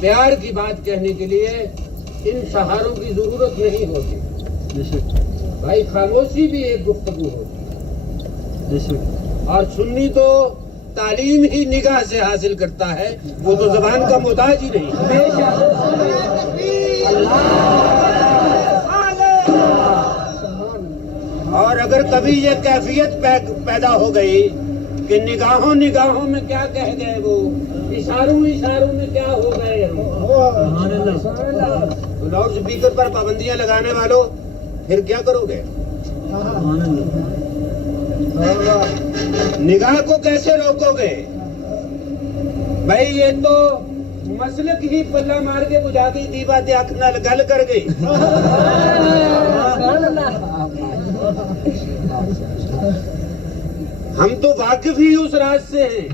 پیار کی بات کہنے کے لیے ان سہاروں کی ضرورت نہیں ہوتی بھائی، خاموشی بھی ایک گفتگو ہوتی، اور سنی تو تعلیم ہی نگاہ سے حاصل کرتا ہے، وہ تو زبان کا محتاج ہی نہیں۔ اور اگر کبھی یہ کیفیت پیدا ہو گئی کہ نگاہوں میں کیا کہہ گئے وہ، اشاروں میں کیا ہو گئے، تو لاؤڈ اسپیکر پر پابندیاں لگانے والوں پھر کیا کرو گے؟ نگاہ کو کیسے روکو گے بھائی؟ یہ تو مسلک ہی پلہ مار کے بجھا گئی، دیوا دیکھ نہ گل کر گئی۔ ہم تو واقف ہی اس راز سے ہیں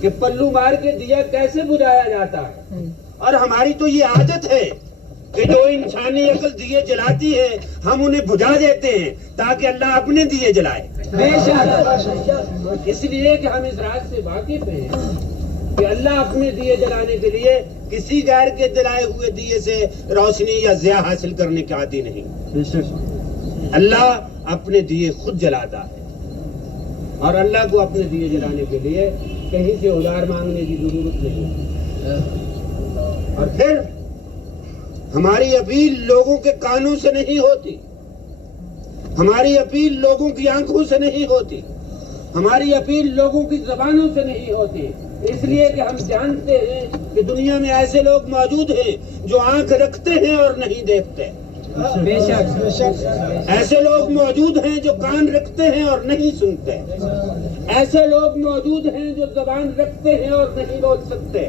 کہ پلو مار کے دیا کیسے بجھایا جاتا ہے، اور ہماری تو یہ عادت ہے کہ جو انسانی عقل دیے جلاتی ہے ہم انہیں بجھا دیتے ہیں تاکہ اللہ اپنے دیے جلائے۔ اس لیے کہ ہم اس راز سے واقف ہیں کہ اللہ اپنے دیے جلانے کے لیے کسی غیر کے جلائے ہوئے دیے سے روشنی یا ضیاء حاصل کرنے کے عادی نہیں۔ اللہ اپنے دیے خود جلاتا ہے، اور اللہ کو اپنے دیے جلانے کے لیے کہیں سے ادار مانگنے کی ضرورت نہیں۔ اور پھر ہماری اپیل لوگوں کے کانوں سے نہیں ہوتی، ہماری اپیل لوگوں کی آنکھوں سے نہیں ہوتی، ہماری اپیل لوگوں کی زبانوں سے نہیں ہوتی، اس لیے کہ ہم جانتے ہیں کہ دنیا میں ایسے لوگ موجود ہیں جو آنکھ رکھتے ہیں اور نہیں دیکھتے، ایسے لوگ موجود ہیں جو کان رکھتے ہیں اور نہیں سنتے، ایسے لوگ موجود ہیں جو زبان رکھتے ہیں اور نہیں بول سکتے،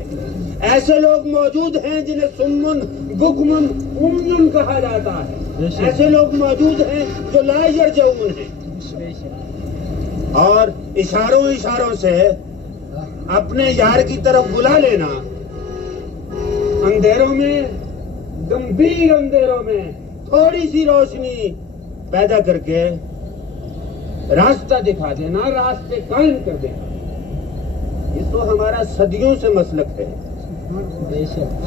ایسے لوگ موجود ہیں جنہیں سمن بکمن امن کہا جاتا ہے، ایسے لوگ موجود ہیں جو لا یرجعون ہیں، اور اشاروں سے اپنے یار کی طرف بلا لینا، اندھیروں میں، گمبھیر اندھیروں میں تھوڑی سی روشنی پیدا کر کے راستہ دکھا دینا، راستے قائم کر دینا، یہ تو ہمارا صدیوں سے مسلک ہے۔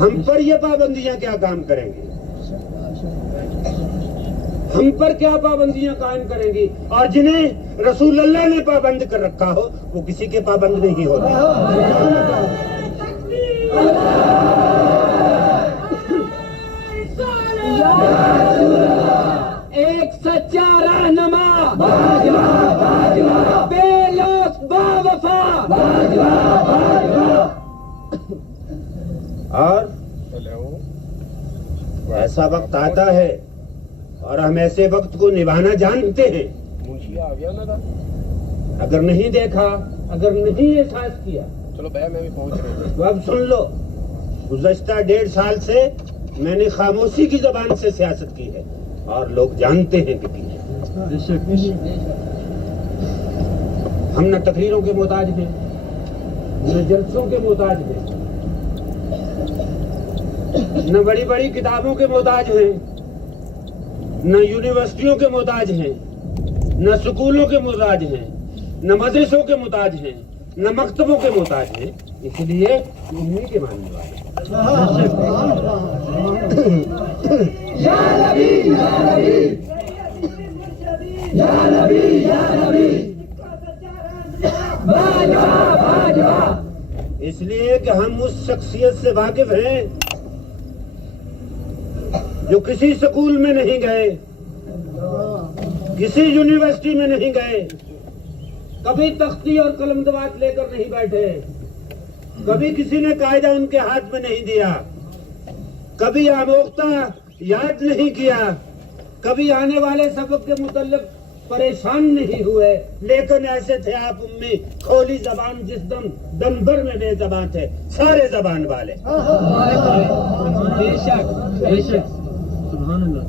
ہم پر یہ پابندیاں کیا کام کریں گی؟ ہم پر کیا پابندیاں قائم کریں گی؟ اور جنہیں رسول اللہ نے پابند کر رکھا ہو وہ کسی کے پابند نہیں ہوتے۔ ایک سچا رہنما بے لوث با وفا، اور ایسا وقت آتا ہے اور ہم ایسے وقت کو نبھانا جانتے ہیں، اگر نہیں دیکھا، اگر نہیں احساس کیا، چلو بھیا میں بھی پہنچ رہا ہوں، تو اب سن لو، گزشتہ 1.5 سال سے میں نے خاموشی کی زبان سے سیاست کی ہے، اور لوگ جانتے ہیں کہ کی ہے۔ ہم نہ تقریروں کے محتاج ہیں، نہ جلسوں کے محتاج ہیں، نہ بڑی بڑی کتابوں کے محتاج ہیں، نہ یونیورسٹیوں کے محتاج ہیں، نہ سکولوں کے محتاج ہیں، نہ مدرسوں کے محتاج ہیں، نہ مکتبوں کے محتاج ہیں، اس لیے انہیں کے ماننے والے۔ یا نبی یا نبی یا نبی یا نبی، اس لیے کہ ہم اس شخصیت سے واقف ہیں جو کسی سکول میں نہیں گئے، کسی یونیورسٹی میں نہیں گئے، کبھی تختی اور قلم دوات لے کر نہیں بیٹھے، کبھی کسی نے قاعدہ ان کے ہاتھ میں نہیں دیا، کبھی آموختہ یاد نہیں کیا، کبھی آنے والے سبق کے متعلق پریشان نہیں ہوئے، لیکن ایسے تھے آپ امی کھولی زبان، جس دم بھر میں بے زبان تھے، سارے زبان والے۔ بے شک بے شک، سبحان اللہ۔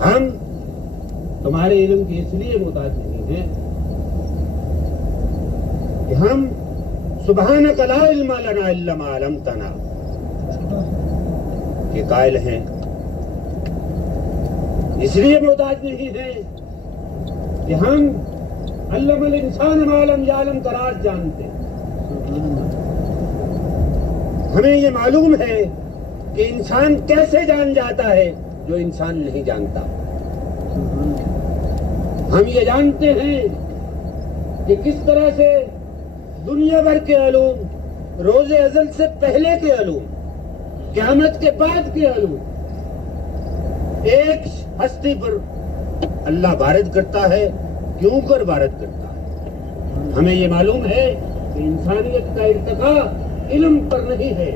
ہم تمہارے علم کی اس لیے محتاج نہیں ہیں کہ ہم سبحانک لا علم لنا الا ما علمتنا کے قائل ہیں، اس لیے محتاج نہیں ہیں کہ ہم علم الانسان ما لم یعلم کا راز جانتے ہیں، ہمیں یہ معلوم ہے کہ انسان کیسے جان جاتا ہے جو انسان نہیں جانتا. ہم یہ جانتے ہیں کہ کس طرح سے دنیا بھر کے علوم، روز ازل سے پہلے کے علوم، قیامت کے بعد کے علوم، ایک ہستی پر اللہ وارد کرتا ہے. کیوں کر وارد کرتا ہے؟ ہمیں یہ معلوم ہے کہ انسانیت کا ارتقاء علم پر نہیں ہے،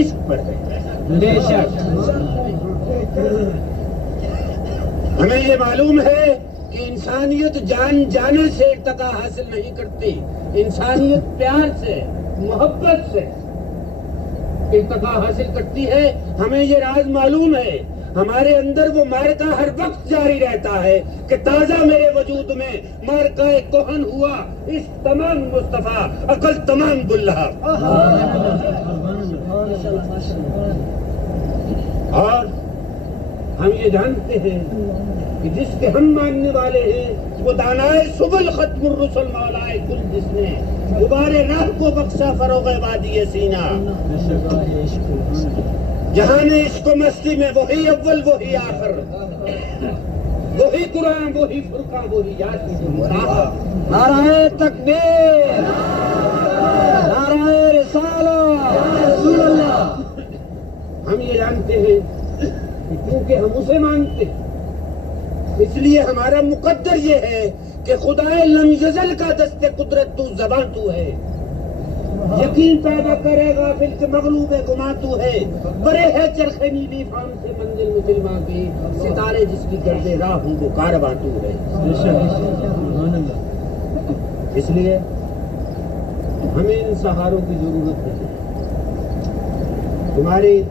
عشق پر ہے. بے شک ہمیں یہ معلوم ہے کہ انسانیت جان جانے سے ارتقاء حاصل نہیں کرتی، انسانیت پیار سے، محبت سے ارتقاء حاصل کرتی ہے. ہمیں یہ راز معلوم ہے. ہمارے اندر وہ مارکا ہر وقت جاری رہتا ہے کہ تازہ میرے وجود میں مارکا کوہن ہوا، اس تمام مصطفیٰ عقل تمام بلّہ. اور ہم یہ جانتے ہیں کہ جس کے ہم ماننے والے ہیں وہ دانائے سبل ختم الرسل مولائے کل، جس نے غبارے راہ کو بخشا فروغ وادی سینہ. جہان عشق و مستی میں وہی اول وہی آخر، وہی قرآن وہی فرقہ وہی یاسین. نعرہ تکبیر، نعرہ رسالت، یا رسول اللہ. ہم یہ جانتے ہیں کہ کیونکہ ہم اسے مانتے ہیں اس لیے ہمارا مقدر یہ ہے کہ خدائے لم یزل کا دست قدرت تو زبان تو ہے. یقین پیدا کرے گا پھر کہ مغلوب گما تو ہے. بڑے ہے چرخے نیلی فام سے منزل مسلمان کی، ستارے جس کی گردے راہ ہوں وہ کارواں تو ہے. اس لیے ہمیں ان سہاروں کی ضرورت نہیں. تمہاری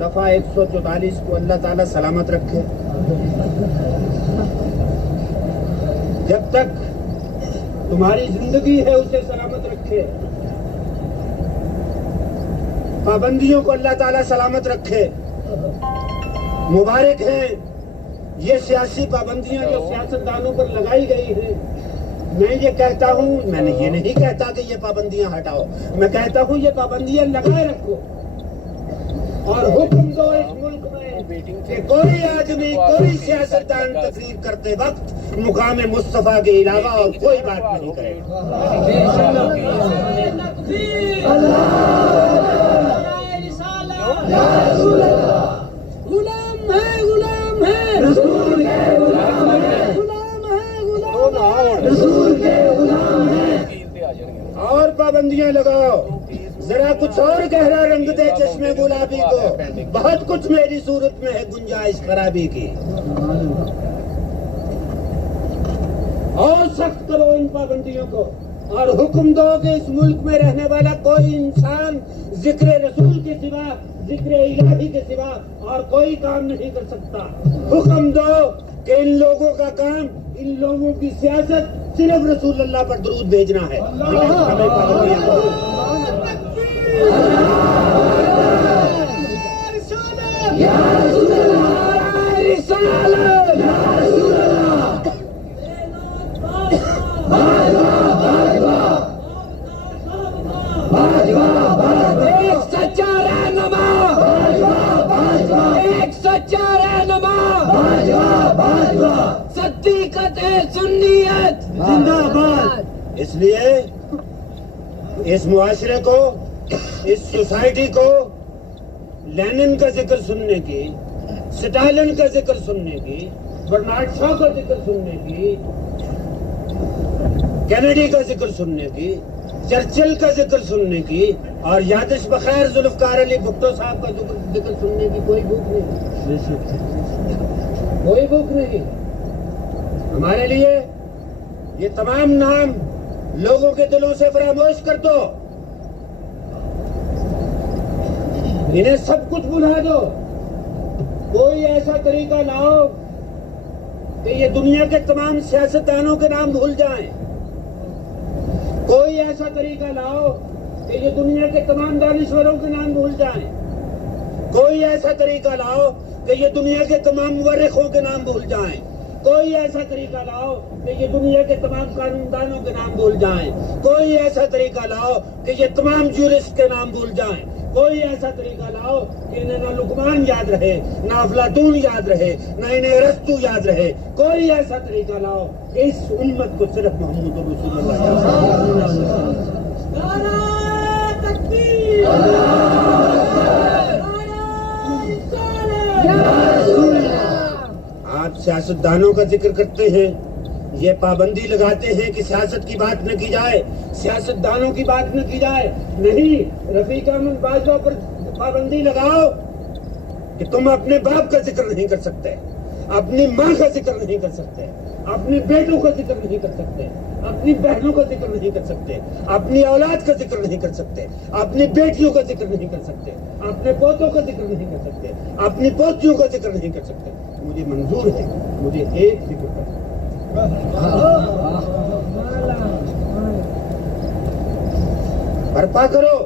دفعہ 144 کو اللہ تعالیٰ سلامت رکھے. جب تک تمہاری زندگی ہے اسے سلامت رکھے. پابندیوں کو اللہ تعالیٰ سلامت رکھے. مبارک ہیں یہ سیاسی پابندیاں جو سیاستدانوں پر لگائی گئی ہیں. میں یہ کہتا ہوں، میں نے یہ نہیں کہتا کہ یہ پابندیاں ہٹاؤ، میں کہتا ہوں یہ پابندیاں لگائے رکھو اور حکم دو اس ملک میں کہ کوئی آدمی کوئی سیاستدان تقریر کرتے وقت مقام مصطفیٰ کے علاوہ اور کوئی بات نہیں کرے. غلام ہے، غلام ہے، رسول کے غلام ہے، غلام ہے، غلام ہے، رسول کے غلام ہے. اور پابندیاں لگاؤ، ذرا کچھ اور گہرا رنگ دے چشمے گلابی کو. بہت کچھ میری صورت میں ہے گنجائش خرابی کی. اور سخت کرو ان پابندیوں کو اور حکم دو کہ اس ملک میں رہنے والا کوئی انسان ذکر رسول کے سوا، ذکر الہی کے سوا اور کوئی کام نہیں کر سکتا. حکم دو کہ ان لوگوں کا کام، ان لوگوں کی سیاست صرف رسول اللہ پر درود بھیجنا ہے. ہمیں پابندیاں کرو. یا رسول اللہ، رسالت، یا رسول اللہ. ایک سچا رہنما، ایک سچا رہنما، صدیقت سنیت زندہ باد. اس لیے اس معاشرے کو، اس سوسائٹی کو لینن کا ذکر سننے کی، سٹالن کا ذکر سننے کی، برنارڈ شاہ کا ذکر سننے کی، کینیڈی کا ذکر سننے کی، چرچل کا ذکر سننے کی اور یادش بخیر ذوالفقار علی بھٹو صاحب کا ذکر سننے کی کوئی بھوک نہیں، کوئی بھوک نہیں. ہمارے لیے یہ تمام نام لوگوں کے دلوں سے فراموش کر دو، انہیں سب کچھ بھلا دو. کوئی ایسا طریقہ لاؤ کہ یہ دنیا کے تمام سیاستدانوں کے نام بھول جائیں. کوئی ایسا طریقہ لاؤ کہ یہ دنیا کے تمام دانشوروں کے نام بھول جائیں. کوئی ایسا طریقہ لاؤ کہ یہ دنیا کے تمام مورخوں کے نام بھول جائیں. کوئی ایسا طریقہ لاؤ کہ یہ دنیا کے تمام قانون دانوں کے نام بھول جائیں. کوئی ایسا طریقہ لاؤ کہ یہ تمام جورسٹ کے نام بھول جائیں. کوئی ایسا طریقہ لاؤ کہ انہیں نہ لقمان یاد رہے، نہ افلاطون یاد رہے، نہ انہیں ارسطو یاد رہے. کوئی ایسا طریقہ لاؤ کہ اس امت کو صرف محمد رسول اللہ یاد رہے. نعرہ تکبیر، آپ سیاستدانوں کا ذکر کرتے ہیں، یہ پابندی لگاتے ہیں کہ سیاست کی بات نہ کی جائے، سیاستدانوں کی بات نہ کی جائے. نہیں، رفیق احمد باجوہ پر پابندی لگاؤ کہ تم اپنے باپ کا ذکر نہیں کر سکتے، اپنی ماں کا ذکر نہیں کر سکتے، اپنی بیٹوں کا ذکر نہیں کر سکتے، اپنی بہنوں کا ذکر نہیں کر سکتے، اپنی اولاد کا ذکر نہیں کر سکتے، اپنی بیٹیوں کا ذکر نہیں کر سکتے، اپنے پوتوں کا ذکر نہیں کر سکتے، اپنی پوتیوں کا ذکر نہیں کر سکتے. مجھے منظور ہے، مجھے ایک ذکر کرنا. برپا کرو،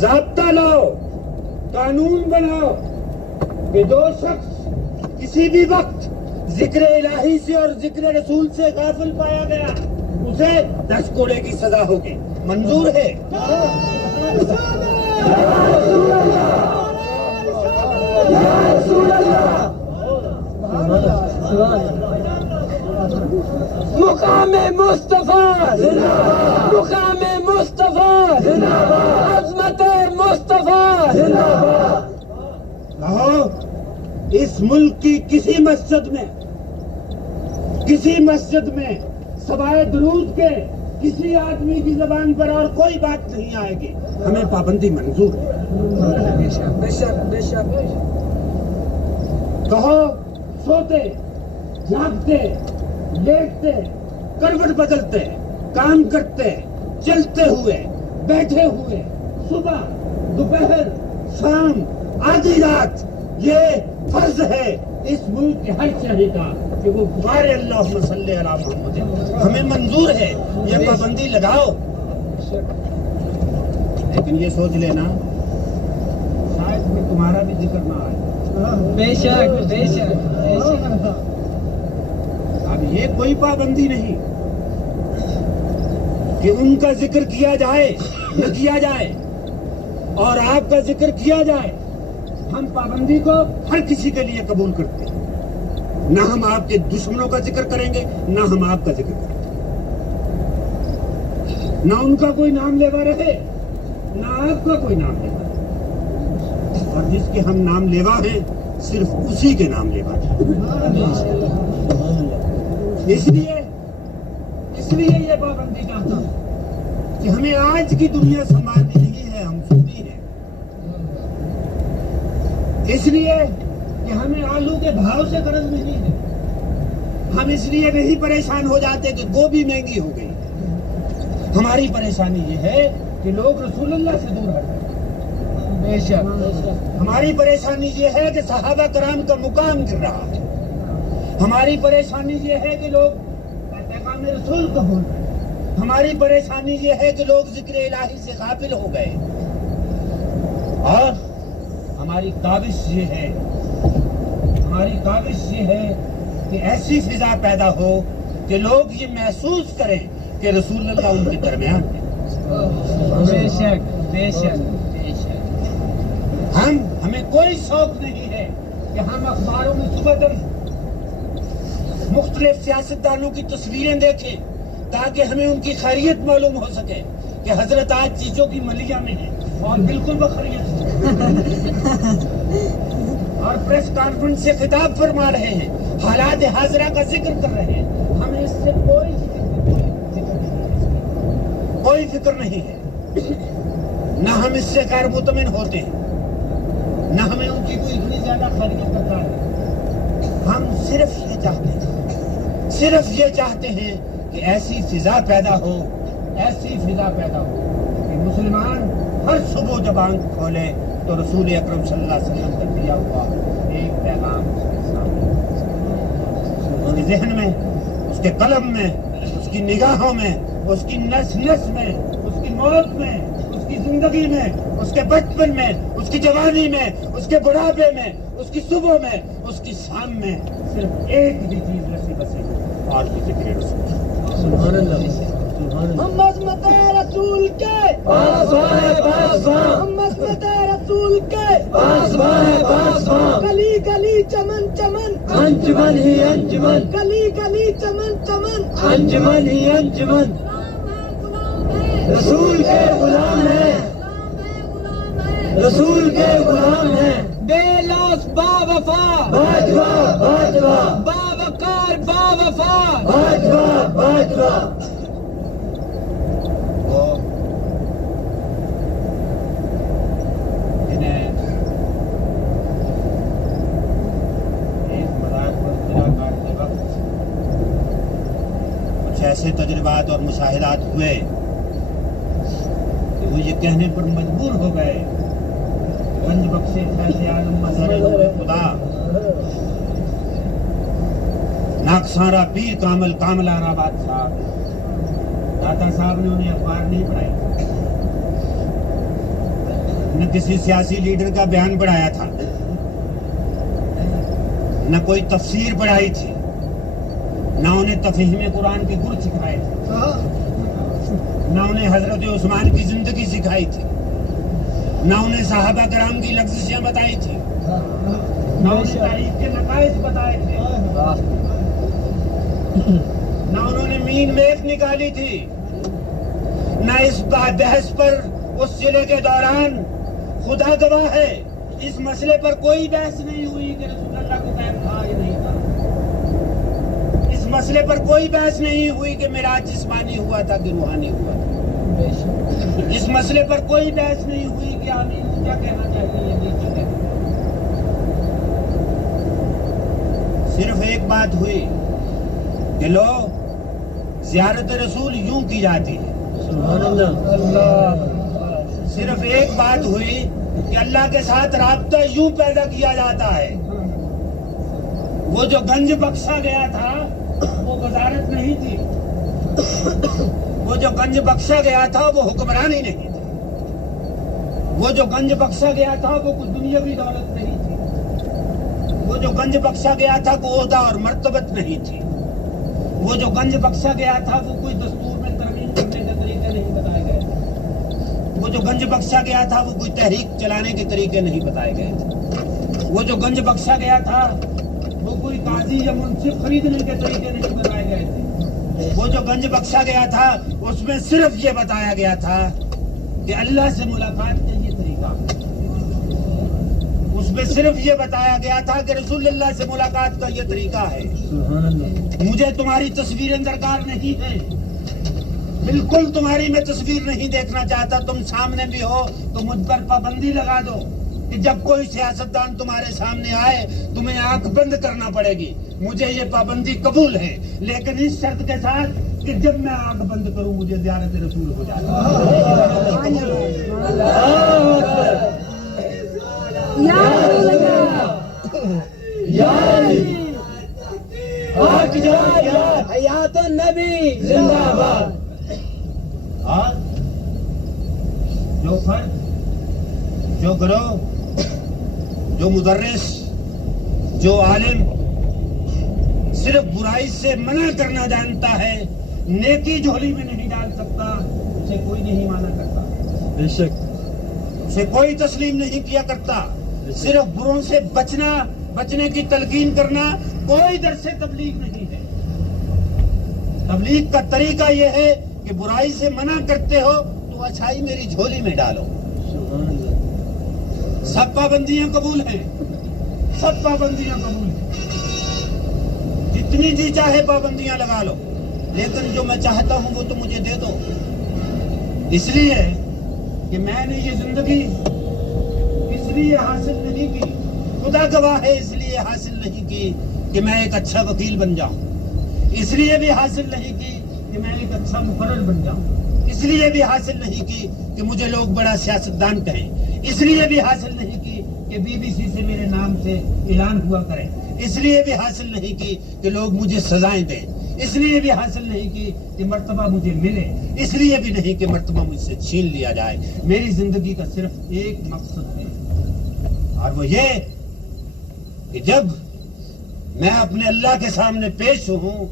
ضابطہ لاؤ، قانون بناؤ کہ جو شخص کسی بھی وقت ذکر الہی سے اور ذکر رسول سے غافل پایا گیا اسے 10 کوڑے کی سزا ہوگی. منظور ہے؟ مقام مصطفیٰ، مقام مصطفیٰ، عظمت مصطفیٰ. کہو اس ملک کی کسی مسجد میں سوائے درود کے کسی آدمی کی زبان پر اور کوئی بات نہیں آئے گی. ہمیں پابندی منظور ہے. بے شک بے شک. کہو سوتے، جاگتے، لیٹتے، کروٹ بدلتے، کام کرتے، چلتے ہوئے، بیٹھے ہوئے، صبح، دوپہر، شام، آدھی رات، یہ فرض ہے اس ملک کے ہر شہری کا کہ وہ پکارے اللہم صلی علی محمد. ہمیں منظور ہے، یہ پابندی لگاؤ. لیکن یہ سوچ لینا شاید میں تمہارا بھی ذکر نہ آئے. بے شک بے شک بے شک. اب یہ کوئی پابندی نہیں کہ ان کا ذکر کیا جائے نہ کیا جائے اور آپ کا ذکر کیا جائے. ہم پابندی کو ہر کسی کے لیے قبول کرتے ہیں. نہ ہم آپ کے دشمنوں کا ذکر کریں گے، نہ ہم آپ کا ذکر کریں گے. نہ ان کا کوئی نام لیوا رہے، نہ آپ کا کوئی نام لیوا رہے. اور جس کے ہم نام لیوا ہیں صرف اسی کے نام لیوا ہیں. اس لیے یہ پابندی چاہتا ہوں کہ ہمیں آج کی دنیا سنبھالنی نہیں ہے، ہم سنی ہیں. اس لیے کہ ہمیں آلو کے بھاؤ سے غرض نہیں ہے. ہم اس لیے نہیں پریشان ہو جاتے کہ گوبھی مہنگی ہو گئی. ہماری پریشانی یہ ہے کہ لوگ رسول اللہ سے دور ہٹ گئے. بے شک. ہماری پریشانی یہ ہے کہ صحابہ کرام کا مقام گر رہا ہے. ہماری پریشانی یہ ہے کہ لوگ پیغام رسول کو بھول گئے. ہماری پریشانی یہ ہے کہ لوگ ذکر الہی سے غافل ہو گئے. اور ہماری کاوش یہ ہے کہ ایسی فضا پیدا ہو کہ لوگ یہ محسوس کریں کہ رسول اللہ ان کے درمیان ہے. بے شک بے شک بے شک. ہمیں کوئی شوق نہیں ہے کہ ہم اخباروں میں صبح در مختلف سیاستدانوں کی تصویریں دیکھیں تاکہ ہمیں ان کی خیریت معلوم ہو سکے کہ حضرت آج چیزوں کی ملیہ میں ہے اور بالکل بخیریت ہے اور پریس کانفرنس سے خطاب فرما رہے ہیں، حالات حاضرہ کا ذکر کر رہے ہیں. ہمیں اس سے کوئی فکر نہیں ہے. نہ ہم اس سے غیر مطمئن ہوتے ہیں، نہ ہمیں ان کی کوئی اتنی زیادہ خیریت کرتا ہے. ہم صرف یہ چاہتے ہیں کہ ایسی فضا پیدا ہو کہ مسلمان ہر صبح جب آنکھ کھولے تو رسول اکرم صلی اللہ علیہ وسلم کا دیا ہوا ایک پیغام اس کے ذہن میں، اس کے قلم میں، اس کی نگاہوں میں، اس کی نس نس میں، اس کی موت میں، اس کی زندگی میں، اس کے بچپن میں، اس کی جوانی میں، اس کے بڑھاپے میں، اس کی صبح میں، اس کی شام میں صرف ایک ہی چیز رسی بسی اور بھی ذکر رسول. ہم عظمت رسول کے پاس محمد رسول کے گلی گلی چمن چمن انجمن ہی انجمن گلی گلی چمن چمن انجمن ہی انجمن رسول کے غلام ہیں رسول کے غلام ہیں بے لوس با وفا باجوا باجوا با وقار با وفا باجوا باجوا وہ جنہیں ایک مذاق پر قلعہ کاٹتے وقت کچھ ایسے تجربات اور مشاہدات ہوئے کہ وہ یہ کہنے پر مجبور ہو گئے گنج بخشے فیض عالم مظہر نور خدا ناکسارا پیر کامل کاملان آباد صاحب داتا صاحب نے انہیں اخبار نہیں پڑھائی نہ کسی سیاسی لیڈر کا بیان پڑھایا تھا نہ کوئی تفسیر پڑھائی تھی نہ انہیں تفہیم قرآن کے گر سکھائے تھے نہ انہیں حضرت عثمان کی زندگی سکھائی تھی نہ انہیں صحابہ کرام کی لغزشیں بتائی تھی نہ انہیں تاریخ کے نقائص بتائے تھے نہ انہوں نے مین میپ نکالی تھی نہ اس بحث پر اس ضلع کے دوران خدا گواہ ہے اس مسئلے پر کوئی بحث نہیں ہوئی کہ رسول اللہ کو غیب تھا یا نہیں تھا اس مسئلے پر کوئی بحث نہیں ہوئی کہ معراج جسمانی ہوا تھا کہ روحانی ہوا تھا اس مسئلے پر کوئی بحث نہیں ہوئی کہ آمین کیا کہنا چاہیے یا نہیں کہنا چاہیے صرف ایک بات ہوئی کہ لو زیارت رسول یوں کی جاتی ہے سبحان اللہ صرف ایک بات ہوئی کہ اللہ کے ساتھ رابطہ یوں پیدا کیا جاتا ہے وہ جو گنج بخشا گیا تھا وہ وزارت نہیں تھی وہ جو گنج بخشا گیا تھا وہ حکمرانی نہیں تھی وہ جو گنج بخشا گیا تھا وہ کوئی دنیاوی دولت نہیں تھی وہ جو گنج بخشا گیا تھا وہ عہدہ اور مرتبت نہیں تھی وہ جو گنج بخشا گیا تھا وہ کوئی دستور میں ترمیم کرنے کے طریقے نہیں بتائے گئے تھے وہ جو گنج بخشا گیا تھا وہ کوئی تحریک چلانے کے طریقے نہیں بتائے گئے تھے وہ جو گنج بخشا گیا تھا وہ کوئی قاضی یا منصف خریدنے کے طریقے نہیں بتائے گئے تھے وہ جو گنج بخشا گیا تھا اس میں صرف یہ بتایا گیا تھا کہ اللہ سے ملاقات کا یہ طریقہ اس میں صرف یہ بتایا گیا تھا کہ رسول اللہ سے ملاقات کا یہ طریقہ ہے مجھے تمہاری تصویریں درکار نہیں ہیں بالکل تمہاری میں تصویر نہیں دیکھنا چاہتا تم سامنے بھی ہو تو مجھ پر پابندی لگا دو کہ جب کوئی سیاستدان تمہارے سامنے آئے تمہیں آنکھ بند کرنا پڑے گی مجھے یہ پابندی قبول ہے لیکن اس شرط کے ساتھ کہ جب میں آنکھ بند کروں مجھے زیارت رسول ہو جائے حیات النبی زندہ باد اور جو فرد جو گروہ جو مدرس جو عالم صرف برائی سے منع کرنا جانتا ہے نیکی جھولی میں نہیں ڈال سکتا اسے کوئی نہیں مانا کرتا بے شک اسے کوئی تسلیم نہیں کیا کرتا صرف بروں سے بچنے کی تلقین کرنا کوئی درس تبلیغ نہیں ہے تبلیغ کا طریقہ یہ ہے کہ برائی سے منع کرتے ہو تو اچھائی میری جھولی میں ڈالو سب پابندیاں قبول ہیں سب پابندیاں قبول ہیں جتنی جی چاہے پابندیاں لگا لو لیکن جو میں چاہتا ہوں وہ تو مجھے دے دو اس لیے کہ میں نے یہ زندگی اس لیے حاصل نہیں کی خدا گواہ ہے اس لیے حاصل نہیں کی کہ میں ایک اچھا وکیل بن جاؤں اس لیے بھی حاصل نہیں کی کہ میں ایک اچھا مقرر بن جاؤں اس لیے بھی حاصل نہیں کی کہ مجھے لوگ بڑا سیاستدان کہیں اس لیے بھی حاصل نہیں کی کہ بی بی سی سے میرے نام سے اعلان ہوا کرے اس لیے بھی حاصل نہیں کی کہ لوگ مجھے سزائیں دیں اس لیے بھی حاصل نہیں کی کہ مرتبہ مجھے ملے اس لیے بھی نہیں کہ مرتبہ مجھ سے چھین لیا جائے میری زندگی کا صرف ایک مقصد ہے اور وہ یہ کہ جب میں اپنے اللہ کے سامنے پیش ہوں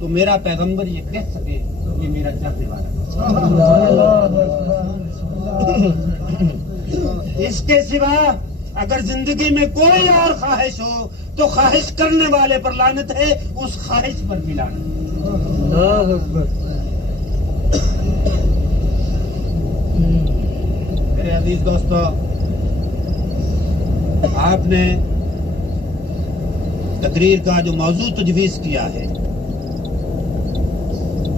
تو میرا پیغمبر یہ کہہ سکے کہ میرا چاہنے والا کے سوا اگر زندگی میں کوئی اور خواہش ہو تو خواہش کرنے والے پر لعنت ہے، اس خواہش پر بھی لعنت ہے۔ اللہ اکبر۔ میرے عزیز دوستو، آپ نے تقریر کا جو موضوع تجویز کیا ہے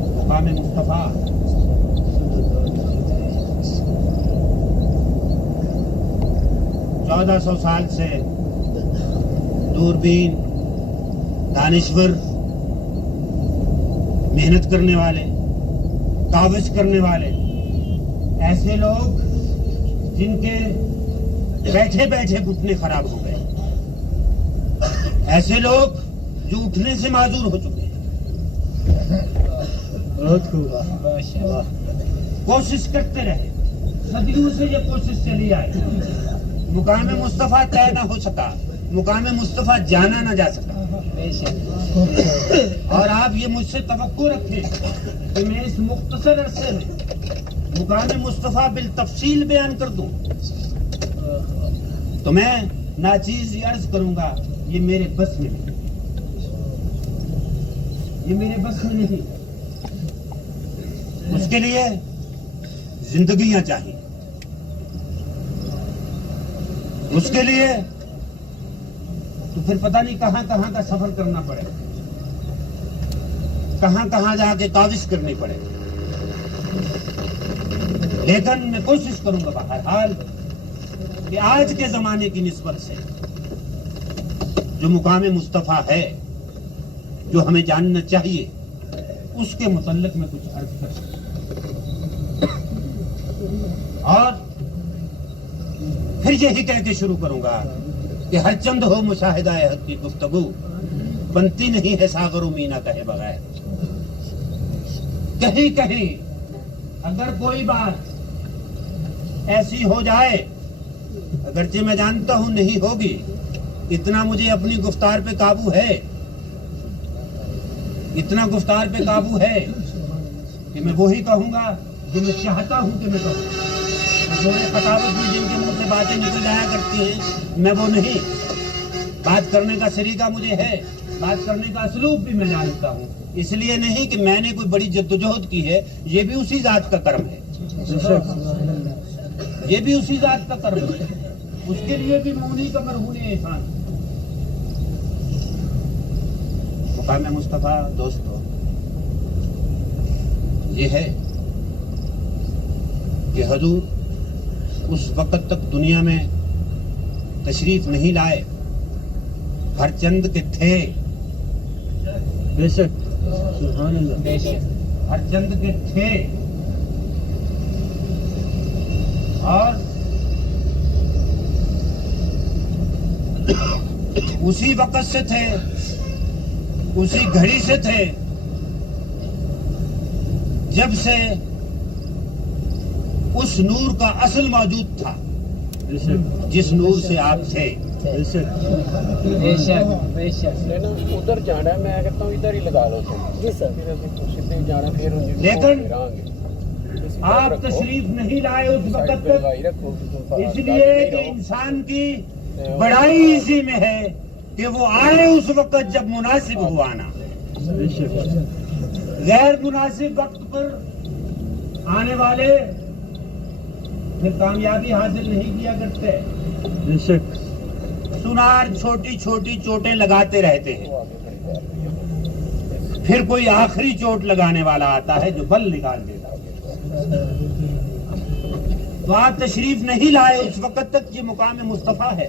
مقام مصطفیٰ، چودہ 1400 سال سے دوربین، دانشور، محنت کرنے والے، کاوش کرنے والے، ایسے لوگ جن کے بیٹھے بیٹھے گھٹنے خراب ہو گئے، ایسے لوگ جو اٹھنے سے معذور ہو چکے ہیں، بہت خوب۔ کوشش کرتے رہے، صدیوں سے یہ کوشش چلی آئی، مقام مصطفیٰ طے نہ ہو سکا، مقام مصطفیٰ جانا نہ جا سکا۔ اور آپ یہ مجھ سے توقع رکھیں کہ میں اس مختصر عرصے میں مقام مصطفیٰ بالتفصیل بیان کر دوں تو میں ناچیز یہ عرض کروں گا، یہ میرے بس میں نہیں، یہ میرے بس میں نہیں۔ اس کے لیے زندگیاں چاہیے، اس کے لیے تو پھر پتہ نہیں کہاں کہاں کا سفر کرنا پڑے، کہاں کہاں جا کے کاوش کرنی پڑے، لیکن میں کوشش کروں گا بہرحال کہ آج کے زمانے کی نسبت سے جو مقام مصطفیٰ ہے، جو ہمیں جاننا چاہیے، اس کے متعلق میں کچھ عرض کر سکوں۔ اور پھر یہی کہہ کے شروع کروں گا کہ ہر چند ہو مشاہدہ حق کی گفتگو، بنتی نہیں ہے ساغر و مینا کہے بغیر۔ کہیں کہیں اگر کوئی بات ایسی ہو جائے، اگرچہ میں جانتا ہوں نہیں ہوگی، اتنا مجھے اپنی گفتار پہ قابو ہے، اتنا گفتار پہ قابو ہے کہ میں وہی کہوں گا جو میں چاہتا ہوں کہ میں کہوں۔ خطابت میں جن کے منہ سے باتیں نکل جایا کرتی ہیں، میں وہ نہیں۔ بات کرنے کا سلیقہ مجھے ہے، بات کرنے کا اسلوب بھی میں جانتا ہوں، اس لیے نہیں کہ میں نے کوئی بڑی جدوجہد کی ہے، یہ بھی اسی ذات کا کرم ہے، یہ بھی اسی ذات کا کرم ہے، اس کے لیے بھی مونی کا مرہون احسان۔ مقام مصطفیٰ دوستو یہ ہے کہ حضور اس وقت تک دنیا میں تشریف نہیں لائے، ہر چند کے تھے، بے شک، سبحان اللہ، ہر چند کے تھے، اور اسی وقت سے تھے، اسی گھڑی سے تھے جب سے اس نور کا اصل موجود تھا، بے شک، جس نور سے آپ تھے۔ بے شک، بے شک، بے شک۔ ادھر جانا ہے، میں کہتا ہوں ادھر ہی لگا لو جی سر۔ سیدھے جانا، پھر لیکن آپ تشریف نہیں لائے اس وقت تک، اس لیے کہ انسان کی بڑائی اسی میں ہے کہ وہ آئے اس وقت جب مناسب ہو آنا، بے شک، غیر مناسب وقت پر آنے والے پھر کامیابی حاصل نہیں کیا کرتے، بے شک، سنار چھوٹی چھوٹی چوٹیں لگاتے رہتے ہیں، پھر کوئی آخری چوٹ لگانے والا آتا ہے جو بل نکال دیتا ہے۔ تو آپ تشریف نہیں لائے اس وقت تک، یہ مقام مصطفیٰ ہے۔